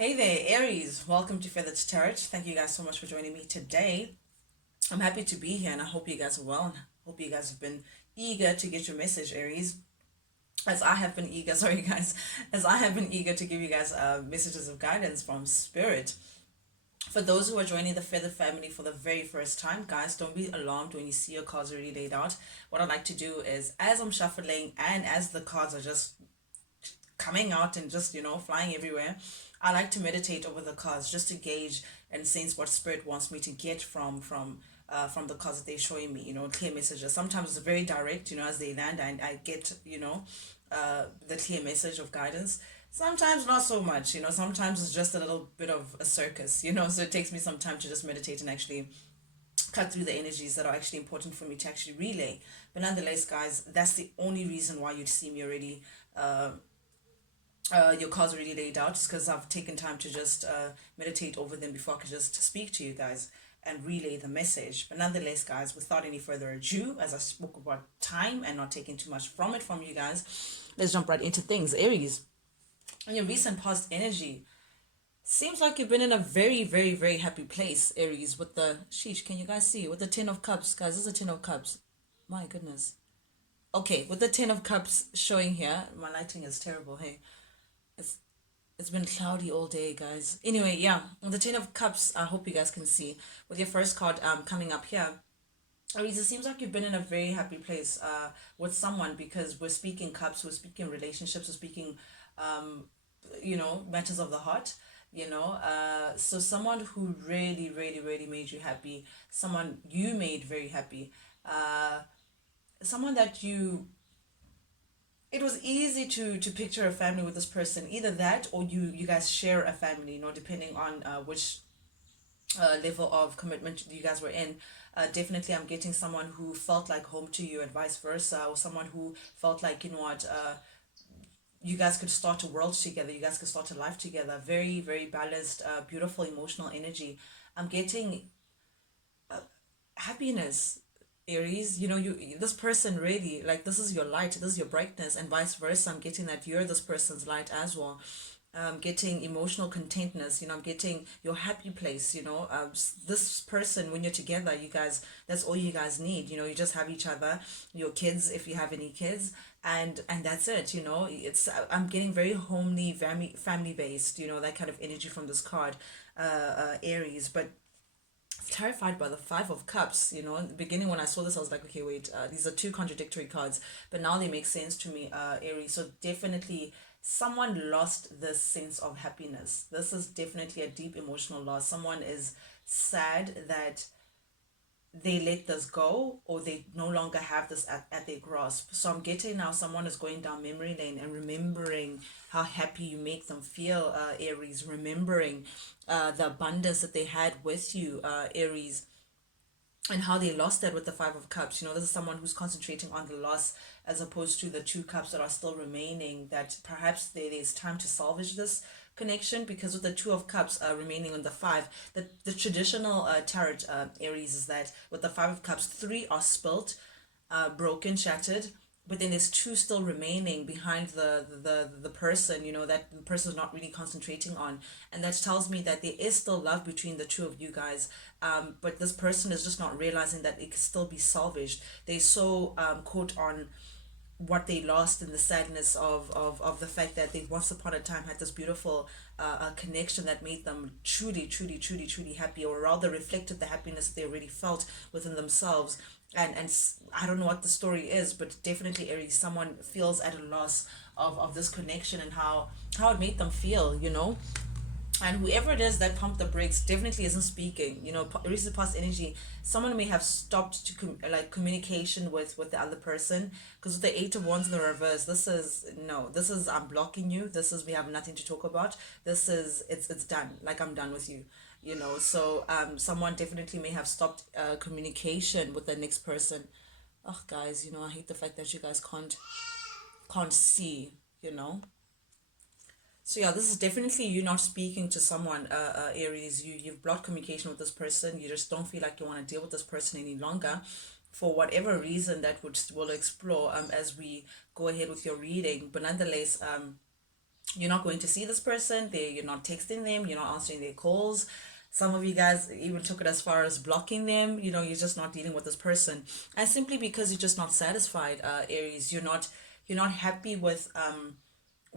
Hey there, Aries. Welcome to Feathered Tarot. Thank you guys so much for joining me today. I'm happy to be here and I hope you guys are well and hope you guys have been eager to get your message, Aries. As I have been eager, sorry guys, as I have been eager to give you guys messages of guidance from Spirit. For those who are joining the Feather family for the very first time, guys, don't be alarmed when you see your cards already laid out. What I'd like to do is, as I'm shuffling and as the cards are just coming out and just flying everywhere, I like to meditate over the cards just to gauge and sense what spirit wants me to get from the cards that they're showing me, clear messages. Sometimes it's very direct, as they land and I get the clear message of guidance. Sometimes not so much, sometimes it's just a little bit of a circus, so it takes me some time to just meditate and actually cut through the energies that are actually important for me to actually relay. But nonetheless, guys, that's the only reason why you'd see me already your cards already laid out, just because I've taken time to just meditate over them before I could just speak to you guys and relay the message. But nonetheless, guys, without any further ado, as I spoke about time and not taking too much from it from you guys, let's jump right into things. Aries, in your recent past energy, seems like you've been in a very, very, very happy place, Aries, with the, sheesh, can you guys see? With the Ten of Cups, guys, this is a Ten of Cups. My goodness. Okay, with the Ten of Cups showing here, my lighting is terrible, hey. It's it's been cloudy all day, guys. Anyway, yeah, the Ten of Cups, I hope you guys can see. With your first card coming up here, Aries, it seems like you've been in a very happy place with someone, because we're speaking cups, we're speaking relationships, we're speaking, matters of the heart, so someone who really, really, really made you happy, someone you made very happy, someone that it was easy to picture a family with this person, either that or you guys share a family, depending on which level of commitment you guys were in. Definitely I'm getting someone who felt like home to you and vice versa, or someone who felt like, you guys could start a world together, you guys could start a life together. Very, very balanced, beautiful emotional energy. I'm getting happiness, Aries. You, this person really, like, this is your light, this is your brightness, and vice versa. I'm getting that you're this person's light as well. Getting emotional contentness, I'm getting your happy place, this person, when you're together, you guys, that's all you guys need, you just have each other, your kids, if you have any kids, and that's it, it's, I'm getting very homely, family based, that kind of energy from this card, Aries. But terrified by the Five of Cups. In the beginning when I saw this, I was like, okay, wait, these are two contradictory cards, but now they make sense to me, Aries. So definitely someone lost this sense of happiness. This is definitely a deep emotional loss. Someone is sad that they let this go, or they no longer have this at their grasp. So I'm getting now someone is going down memory lane and remembering how happy you make them feel, Aries, remembering the abundance that they had with you, Aries, and how they lost that with the Five of Cups. This is someone who's concentrating on the loss, as opposed to the two cups that are still remaining, that perhaps there's time to salvage this connection. Because with the Two of Cups remaining on the five, the traditional tarot, Aries, is that with the Five of Cups, three are spilt, broken, shattered, but then there's two still remaining behind the person, that the person is not really concentrating on. And that tells me that there is still love between the two of you guys, but this person is just not realizing that it can still be salvaged. They're so caught on what they lost, in the sadness of the fact that they once upon a time had this beautiful connection that made them truly, truly, truly, truly happy, or rather reflected the happiness that they already felt within themselves. And I don't know what the story is, but definitely, Aries, someone feels at a loss of this connection, and how it made them feel, and whoever it is that pumped the brakes definitely isn't speaking. Recent past energy, someone may have stopped to like communication with the other person, because with the Eight of Wands in the reverse, this is no, this is, I'm blocking you, this is, we have nothing to talk about, this is, it's done, like, I'm done with you. So someone definitely may have stopped communication with the next person. Oh, guys, I hate the fact that you guys can't see, so yeah, this is definitely you not speaking to someone, Aries. You've blocked communication with this person. You just don't feel like you want to deal with this person any longer, for whatever reason that we'll explore as we go ahead with your reading. But nonetheless, You're not going to see this person. You're not texting them. You're not answering their calls. Some of you guys even took it as far as blocking them. You're just not dealing with this person, and simply because you're just not satisfied, Aries. You're not happy with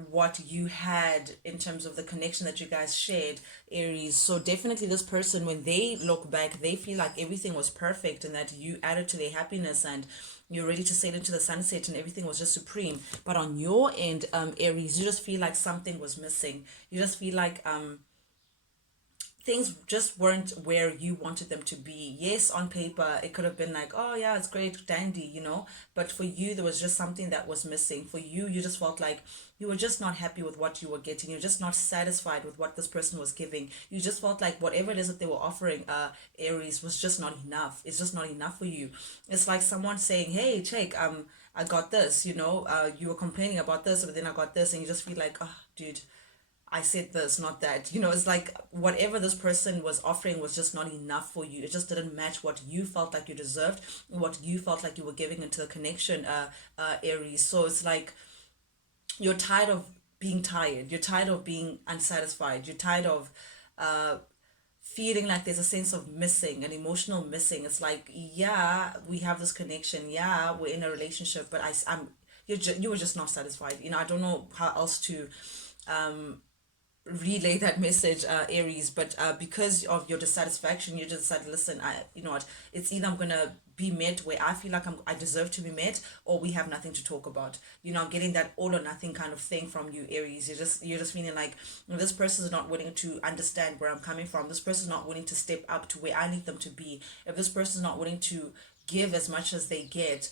what you had in terms of the connection that you guys shared, Aries. So definitely this person, when they look back, they feel like everything was perfect and that you added to their happiness and you're ready to sail into the sunset and everything was just supreme. But on your end, Aries, you just feel like something was missing. You just feel like things just weren't where you wanted them to be. Yes, on paper, it could have been like, oh, yeah, it's great, dandy. But for you, there was just something that was missing. For you, you just felt like you were just not happy with what you were getting. You're just not satisfied with what this person was giving. You just felt like whatever it is that they were offering, Aries, was just not enough. It's just not enough for you. It's like someone saying, hey, check, I got this, you were complaining about this, but then I got this, and you just feel like, oh, dude, I said this, not that. It's like whatever this person was offering was just not enough for you. It just didn't match what you felt like you deserved, what you felt like you were giving into the connection, Aries. So it's like you're tired of being tired. You're tired of being unsatisfied. You're tired of feeling like there's a sense of missing, an emotional missing. It's like, yeah, we have this connection. Yeah, we're in a relationship, but you were just not satisfied. I don't know how else to relay that message, Aries, but because of your dissatisfaction, you just decided, listen, you know what, it's either I'm gonna be met where I feel like I deserve to be met, or we have nothing to talk about. I'm getting that all or nothing kind of thing from you, Aries. You're just feeling like, this person is not willing to understand where I'm coming from. This person is not willing to step up to where I need them to be. If this person is not willing to give as much as they get,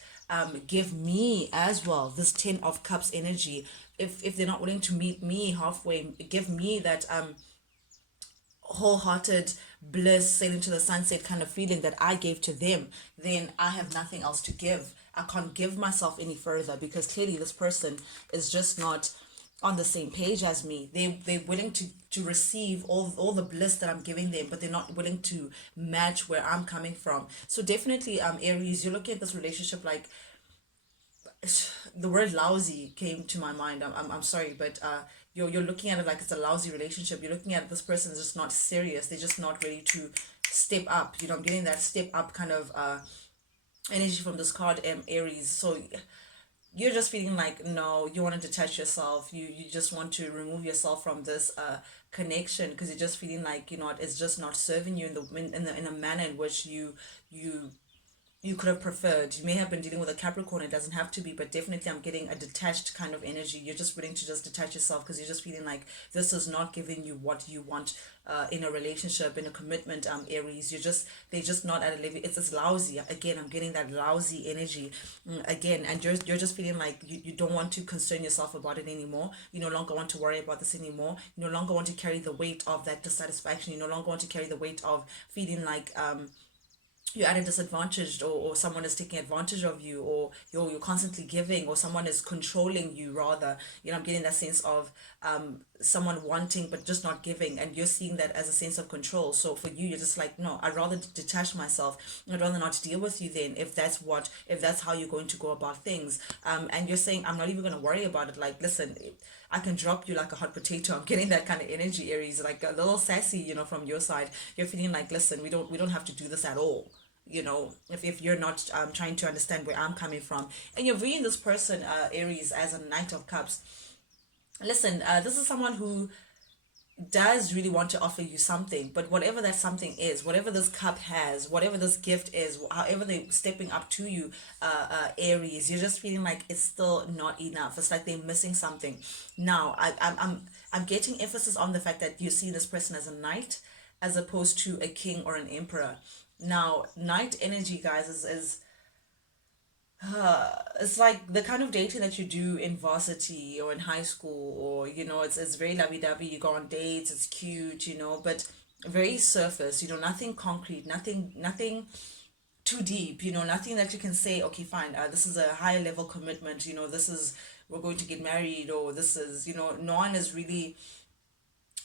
give me as well this 10 of cups energy. If they're not willing to meet me halfway, give me that wholehearted bliss, sailing to the sunset kind of feeling that I gave to them, then I have nothing else to give. I can't give myself any further because clearly this person is just not on the same page as me. They're willing to receive all the bliss that I'm giving them, but they're not willing to match where I'm coming from. So definitely, Aries, you're looking at this relationship like, the word lousy came to my mind. I'm sorry, but you're looking at it like it's a lousy relationship. You're looking at this person is just not serious. They're just not ready to step up. I'm getting that step up kind of energy from this card, Aries. So you're just feeling like, no, you want to detach yourself. You just want to remove yourself from this connection because you're just feeling like, it's just not serving you in a manner in which you could have preferred. You may have been dealing with a Capricorn. It doesn't have to be, but definitely I'm getting a detached kind of energy. You're just willing to just detach yourself because you're just feeling like this is not giving you what you want in a relationship, in a commitment, Aries. They're just not at a level. It's lousy. Again, I'm getting that lousy energy again, and you're just feeling like you don't want to concern yourself about it anymore. You no longer want to worry about this anymore. You no longer want to carry the weight of that dissatisfaction. You no longer want to carry the weight of feeling like you're at a disadvantage, or someone is taking advantage of you, or you're constantly giving, or someone is controlling you rather. I'm getting that sense of someone wanting but just not giving, and you're seeing that as a sense of control. So for you, you're just like, no, I'd rather detach myself. I'd rather not deal with you then, if that's how you're going to go about things. And you're saying, I'm not even going to worry about it. Like, listen, I can drop you like a hot potato. I'm getting that kind of energy, Aries, like a little sassy, from your side. You're feeling like, listen, we don't have to do this at all. If you're not trying to understand where I'm coming from, and you're viewing this person, Aries, as a Knight of Cups. Listen, this is someone who does really want to offer you something, but whatever that something is, whatever this cup has, whatever this gift is, however they're stepping up to you, Aries, you're just feeling like it's still not enough. It's like they're missing something. Now, I'm getting emphasis on the fact that you see this person as a knight as opposed to a king or an emperor. Now, knight energy, guys, is it's like the kind of dating that you do in varsity or in high school, or it's very lovey-dovey. You go on dates, it's cute, but very surface, nothing concrete, nothing too deep, nothing that you can say, okay, fine, this is a higher level commitment, this is, we're going to get married, or this is, no one is really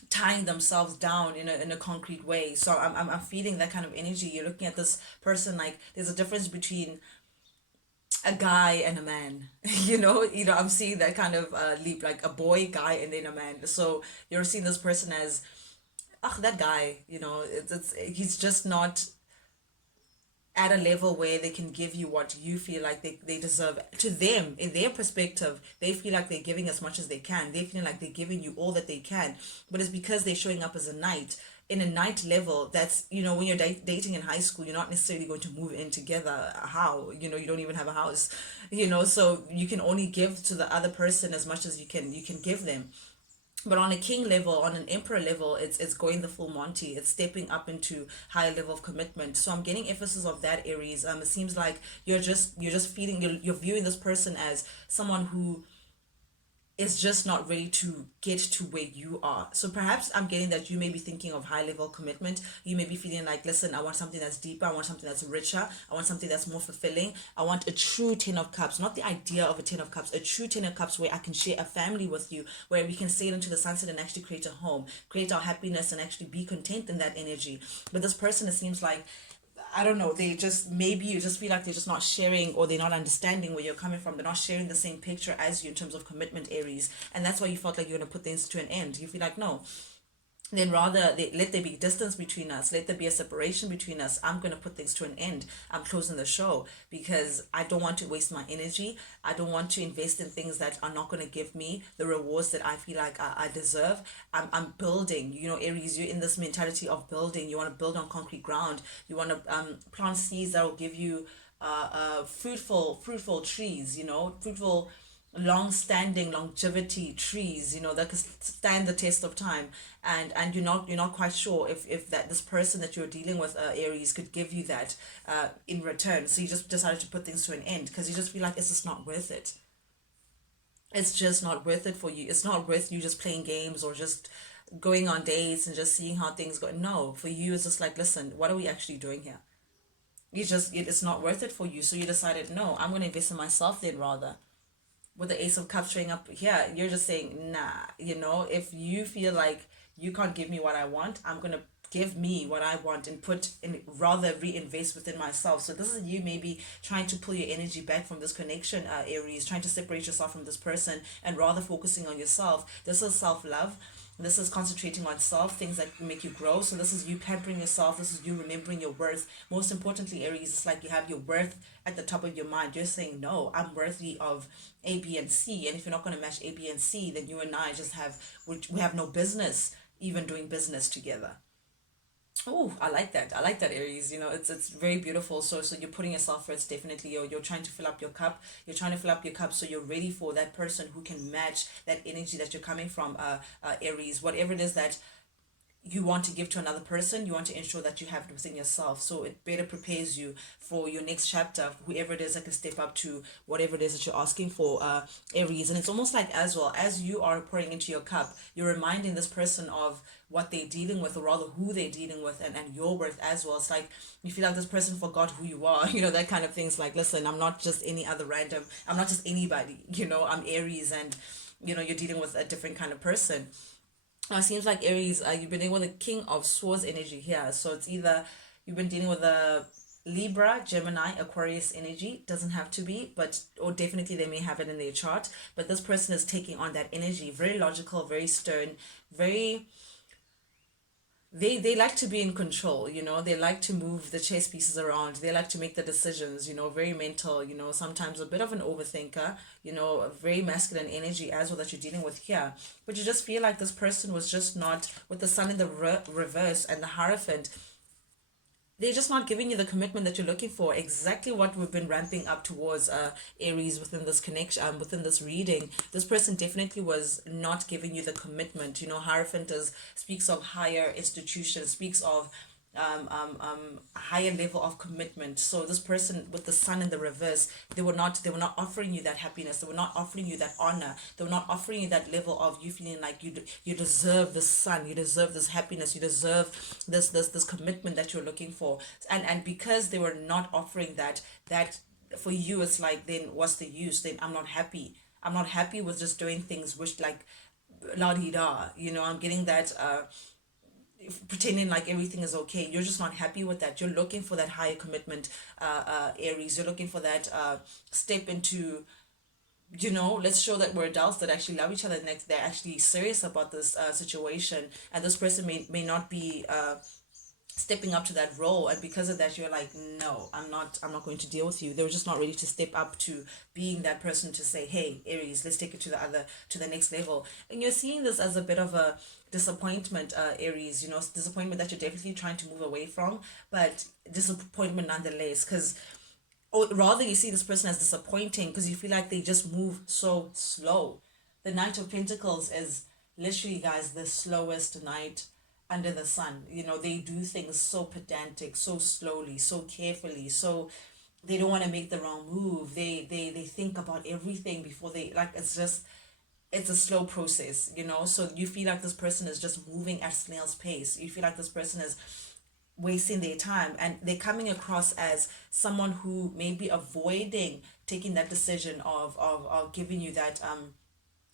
tying themselves down in a concrete way. So I'm feeling that kind of energy. You're looking at this person like there's a difference between a guy and a man. I'm seeing that kind of leap, like a boy, guy, and then a man. So you're seeing this person as, ah, that guy. He's just not at a level where they can give you what you feel like they deserve. To them, in their perspective, they feel like they're giving as much as they can. They feel like they're giving you all that they can, but it's because they're showing up as a knight. In a night level, that's, when you're dating in high school, you're not necessarily going to move in together. How? You don't even have a house. So you can only give to the other person as much as you can give them. But on a king level, on an emperor level, it's going the full Monty. It's stepping up into higher level of commitment. So I'm getting emphasis of that, Aries. It seems like you're just feeling, you're viewing this person as someone who is just not ready to get to where you are. So perhaps I'm getting that you may be thinking of high level commitment. You may be feeling like, listen, I want something that's deeper. I want something that's richer. I want something that's more fulfilling. I want a true 10 of cups, not the idea of a 10 of cups, a true 10 of cups where I can share a family with you, where we can sail into the sunset and actually create a home, create our happiness and actually be content in that energy. But this person, it seems like, I don't know, they just, maybe you just feel like they're just not sharing, or they're not understanding where you're coming from. They're not sharing the same picture as you in terms of commitment, Aries. And that's why you felt like you're going to put things to an end. You feel like, no, then rather let there be distance between us, let there be a separation between us. I'm going to put things to an end. I'm closing the show because I don't want to waste my energy. I don't want to invest in things that are not going to give me the rewards that I feel like I deserve. I'm building, Aries, you're in this mentality of building. You want to build on concrete ground. You want to plant seeds that will give you fruitful trees, fruitful, long-standing longevity trees, that can stand the test of time. And you're not quite sure if that this person that you're dealing with, Aries, could give you that in return. So you just decided to put things to an end because you just feel like it's just not worth it. It's just not worth it for you. It's not worth you just playing games or just going on dates and just seeing how things go. No, for you it's just like, listen, what are we actually doing here? It's not worth it for you. So you decided, no, I'm going to invest in myself then, rather. With the Ace of Cups showing up here, you're just saying, nah, if you feel like you can't give me what I want, I'm going to give me what I want and put in, rather reinvest within myself. So this is you maybe trying to pull your energy back from this connection, Aries, trying to separate yourself from this person and rather focusing on yourself. This is self-love. This is concentrating on self, things that make you grow. So this is you pampering yourself. This is you remembering your worth. Most importantly, Aries, it's like you have your worth at the top of your mind. You're saying, no, I'm worthy of A, B, and C. And if you're not going to match A, B, and C, then you and I just we have no business even doing business together. Oh, I like that. I like that, Aries. It's very beautiful. So you're putting yourself first, definitely. You're trying to fill up your cup. You're trying to fill up your cup so you're ready for that person who can match that energy that you're coming from, Aries. Whatever it is that you want to give to another person, you want to ensure that you have it within yourself. So it better prepares you for your next chapter, whoever it is that can step up to whatever it is that you're asking for, Aries. And it's almost like, as well as you are pouring into your cup, you're reminding this person of what they're dealing with, or rather who they're dealing with, and your worth as well. It's like you feel like this person forgot who you are, that kind of things. Like, listen, I'm not just any other random, I'm not just anybody, I'm Aries, and you're dealing with a different kind of person. It seems like, Aries, you've been dealing with a King of Swords energy here. So it's either you've been dealing with a Libra, Gemini, Aquarius energy. Doesn't have to be, but or definitely they may have it in their chart. But this person is taking on that energy. Very logical, very stern, very, they like to be in control. They like to move the chess pieces around. They like to make the decisions. Very mental. Sometimes a bit of an overthinker. A very masculine energy as well that you're dealing with here. But you just feel like this person was just not, with the sun in the reverse and the Hierophant, they're just not giving you the commitment that you're looking for. Exactly what we've been ramping up towards, Aries, within this connection, within this reading. This person definitely was not giving you the commitment. Hierophant speaks of higher institutions, speaks of a higher level of commitment. So this person with the sun in the reverse, they were not offering you that happiness. They were not offering you that honor. They were not offering you that level of you feeling like you deserve the sun, you deserve this happiness, you deserve this commitment that you're looking for. And because they were not offering that for you, it's like, then what's the use? Then I'm not happy. I'm not happy with just doing things which, like, la di da. I'm getting that pretending like everything is okay. You're just not happy with that. You're looking for that higher commitment, Aries. You're looking for that step into, let's show that we're adults that actually love each other, and they're actually serious about this situation. And this person may not be stepping up to that role, and because of that you're like, no, I'm not going to deal with you. They were just not ready to step up to being that person to say, hey, Aries, let's take it to the next level. And you're seeing this as a bit of a disappointment, Aries, disappointment that you're definitely trying to move away from, but disappointment nonetheless, because, or rather you see this person as disappointing because you feel like they just move so slow. The Knight of Pentacles is literally, guys, the slowest knight under the sun. They do things so pedantic, so slowly, so carefully, so they don't want to make the wrong move. They think about everything before they, like, it's a slow process, so you feel like this person is just moving at snail's pace. You feel like this person is wasting their time, and they're coming across as someone who may be avoiding taking that decision of giving you that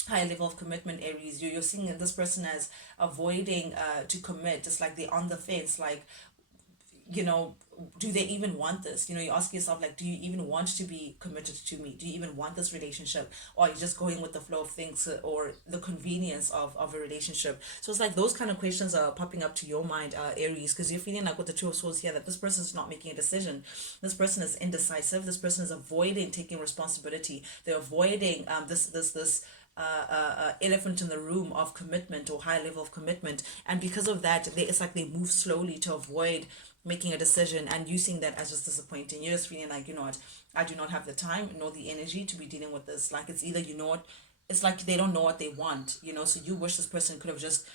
high level of commitment, Aries. You're seeing this person as avoiding to commit, just like they're on the fence, like, you know do they even want this? You ask yourself, like, do you even want to be committed to me? Do you even want this relationship? Or are you just going with the flow of things, or the convenience of a relationship? So it's like those kind of questions are popping up to your mind, Aries, because you're feeling like with the Two of Swords here that this person is not making a decision. This person is indecisive. This person is avoiding taking responsibility. They're avoiding this elephant in the room of commitment, or high level of commitment. And because of that, it's like they move slowly to avoid making a decision, and you seeing that as just disappointing. You're just feeling like, what, I do not have the time nor the energy to be dealing with this. Like, it's either, what, it's like they don't know what they want, so you wish this person could have just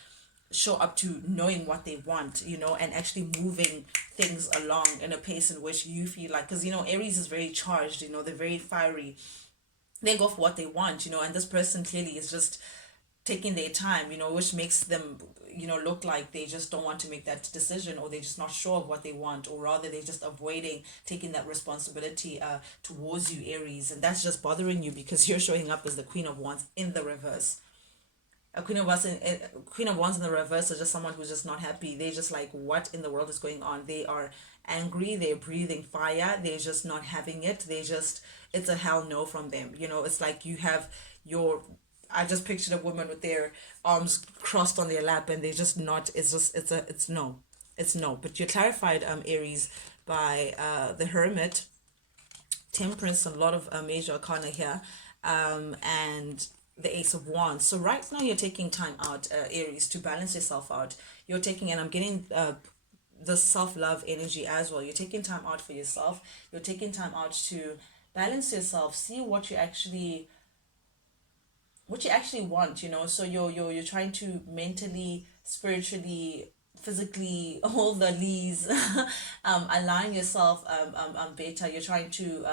show up to knowing what they want, and actually moving things along in a pace in which you feel like, because Aries is very charged, they're very fiery. They go for what they want, and this person clearly is just taking their time, which makes them, look like they just don't want to make that decision, or they're just not sure of what they want, or rather they're just avoiding taking that responsibility towards you, Aries. And that's just bothering you because you're showing up as the Queen of Wands in the reverse. A Queen of Wands in the reverse is just someone who's just not happy. They're just like, what in the world is going on? They are angry. They're breathing fire. They're just not having it. It's a hell no from them. It's like you have your, I just pictured a woman with their arms crossed on their lap, and they're just not. It's no, it's no. But you're clarified, Aries, by the Hermit, Temperance, and a lot of major arcana here, and the Ace of Wands. So right now you're taking time out, Aries, to balance yourself out. You're taking, and I'm getting the self-love energy as well. You're taking time out for yourself. You're taking time out to balance yourself, see what you actually want, so you're trying to mentally, spiritually, physically, all the leads, align yourself better. You're trying to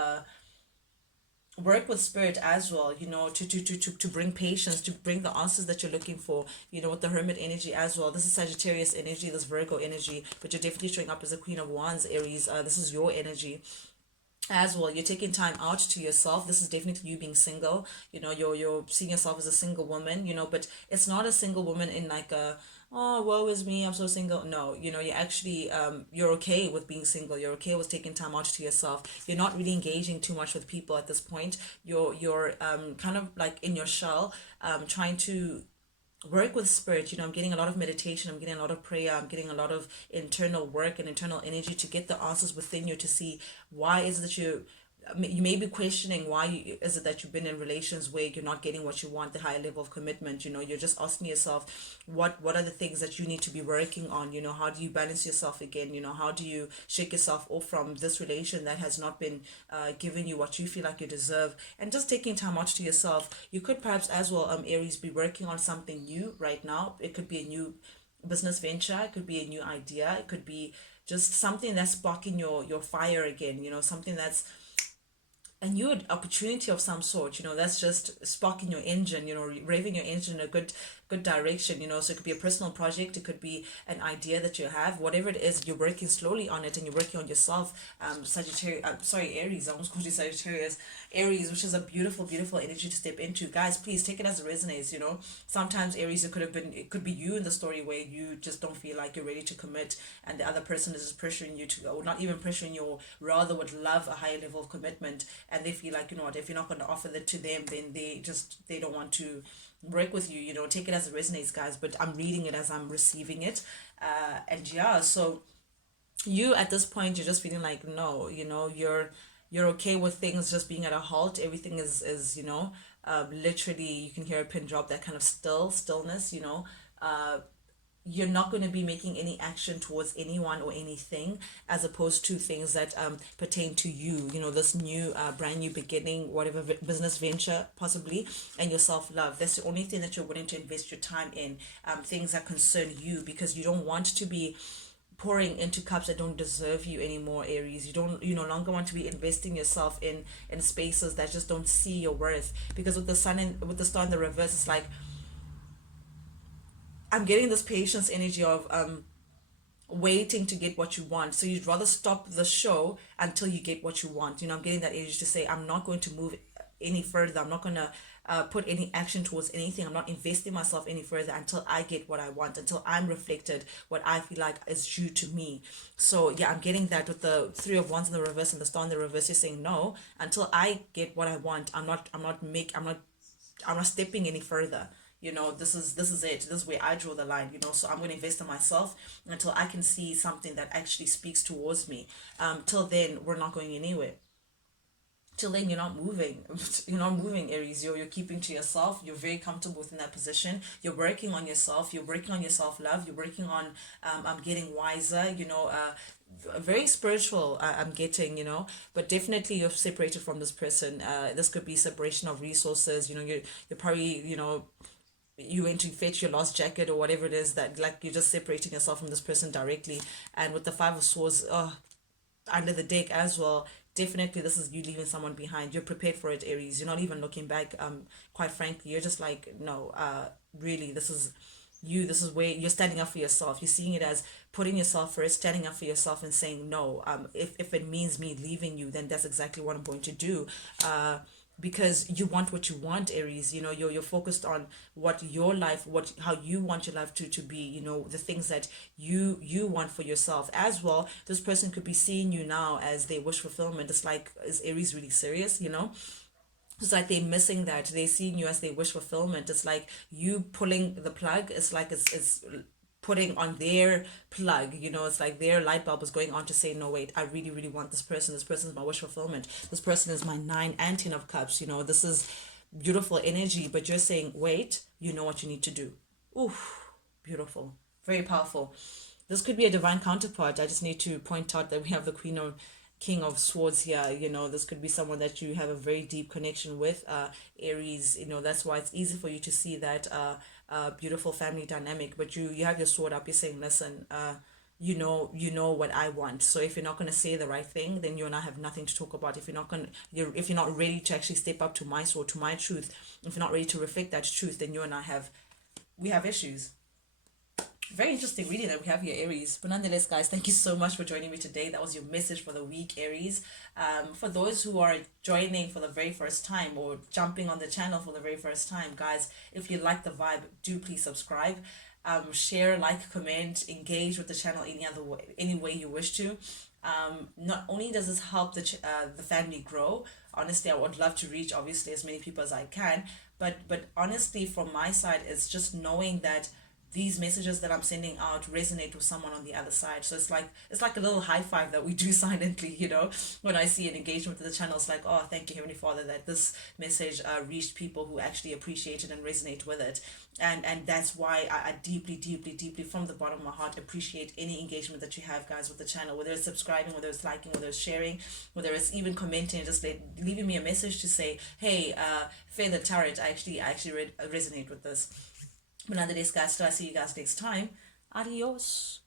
work with spirit as well, to bring patience, to bring the answers that you're looking for, with the Hermit energy as well. This is Sagittarius energy, this Virgo energy, but you're definitely showing up as a Queen of Wands, Aries. This is your energy as well. You're taking time out to yourself. This is definitely you being single. You're seeing yourself as a single woman, but it's not a single woman in like a, oh, woe is me, I'm so single. No, you're actually you're okay with being single. You're okay with taking time out to yourself. You're not really engaging too much with people at this point. You're kind of like in your shell, trying to work with spirit. I'm getting a lot of meditation, I'm getting a lot of prayer, I'm getting a lot of internal work and internal energy to get the answers within you, to see why is it that you may be questioning why is it that you've been in relations where you're not getting what you want, the higher level of commitment. You're just asking yourself, what are the things that you need to be working on? How do you balance yourself again? How do you shake yourself off from this relation that has not been giving you what you feel like you deserve? And just taking time out to yourself. You could perhaps as well, Aries, be working on something new right now. It could be a new business venture, it could be a new idea, it could be just something that's sparking your fire again, something that's a new opportunity of some sort, that's just sparking your engine, raving your engine in a good direction, so it could be a personal project, it could be an idea that you have, whatever it is, you're working slowly on it and you're working on yourself. Sagittarius, sorry, Aries, I almost called you Sagittarius. Aries, which is a beautiful energy to step into. Guys, please take it as it resonates. Sometimes Aries, it could be you in the story where you just don't feel like you're ready to commit, and the other person is just pressuring you to go, not even pressuring you, or rather would love a higher level of commitment, and they feel like, what, if you're not going to offer that to them, then they don't want to work with you. Take it as it resonates, guys, but I'm reading it as I'm receiving it. And yeah, so you at this point, you're just feeling like, no, you're okay with things just being at a halt. Everything is literally, you can hear a pin drop, that kind of stillness. You're not going to be making any action towards anyone or anything, as opposed to things that pertain to you, this new brand new beginning, whatever business venture possibly, and your self-love. That's the only thing that you're willing to invest your time in, things that concern you, because you don't want to be pouring into cups that don't deserve you anymore, Aries. You no longer want to be investing yourself in spaces that just don't see your worth, because with the sun and with the star in the reverse, it's like, I'm getting this patience energy of waiting to get what you want. So you'd rather stop the show until you get what you want. I'm getting that energy to say, I'm not going to move any further. I'm not going to put any action towards anything. I'm not investing myself any further until I get what I want, until I'm reflected what I feel like is due to me. So yeah, I'm getting that with the Three of Wands in the reverse and the Star in the reverse. You're saying, no, until I get what I want, I'm not stepping any further. This is it. This is where I draw the line. So I'm going to invest in myself until I can see something that actually speaks towards me. Till then, we're not going anywhere. Till then, you're not moving. You're not moving, Aries. You're keeping to yourself. You're very comfortable within that position. You're working on yourself. You're working on your self-love. You're working on getting wiser, very spiritual, I'm getting, but definitely you're separated from this person. This could be separation of resources. You're probably, you went to fetch your lost jacket or whatever it is, that like you're just separating yourself from this person directly. And with the Five of Swords under the deck as well, definitely this is you leaving someone behind. You're prepared for it, Aries. You're not even looking back. Quite frankly, you're just like, no, really, this is you. This is where you're standing up for yourself. You're seeing it as putting yourself first, standing up for yourself and saying, no, if it means me leaving you, then that's exactly what I'm going to do. Because you want what you want, Aries. You're focused on what your life, how you want your life to be, the things that you want for yourself as well. This person could be seeing you now as their wish fulfillment. It's like, is Aries really serious? It's like they're missing that. They're seeing you as their wish fulfillment. It's like you pulling the plug. It's like it's putting on their plug. It's like their light bulb is going on to say, no, wait, I really, really want this person. This person is my wish fulfillment. This person is my 9 and 10 of cups. This is beautiful energy, but you're saying, wait, you know what you need to do. Oof, beautiful, very powerful. This could be a divine counterpart. I just need to point out that we have the King of Swords here. This could be someone that you have a very deep connection with, Aries. That's why it's easy for you to see that beautiful family dynamic. But you have your sword up. You're saying, listen, you know what I want. So if you're not going to say the right thing, then you and I have nothing to talk about. If you're not ready to actually step up to my sword, to my truth, if you're not ready to reflect that truth, then you and I have issues. Very interesting reading that we have here, Aries. But nonetheless, guys, thank you so much for joining me today. That was your message for the week, Aries. For those who are joining for the very first time or jumping on the channel for the very first time, guys, if you like the vibe, do please subscribe. Share, like, comment, engage with the channel any way you wish to. Not only does this help the family grow, honestly, I would love to reach obviously as many people as I can, but honestly, from my side, it's just knowing that these messages that I'm sending out resonate with someone on the other side. So it's like a little high five that we do silently, when I see an engagement with the channel. It's like, oh, thank you, Heavenly Father, that this message reached people who actually appreciate it and resonate with it. And that's why I deeply, deeply, deeply from the bottom of my heart appreciate any engagement that you have, guys, with the channel, whether it's subscribing, whether it's liking, whether it's sharing, whether it's even commenting and just leaving me a message to say, hey, Feather Tarot, I actually resonate with this. But nonetheless, guys, till I see you guys next time. Adios.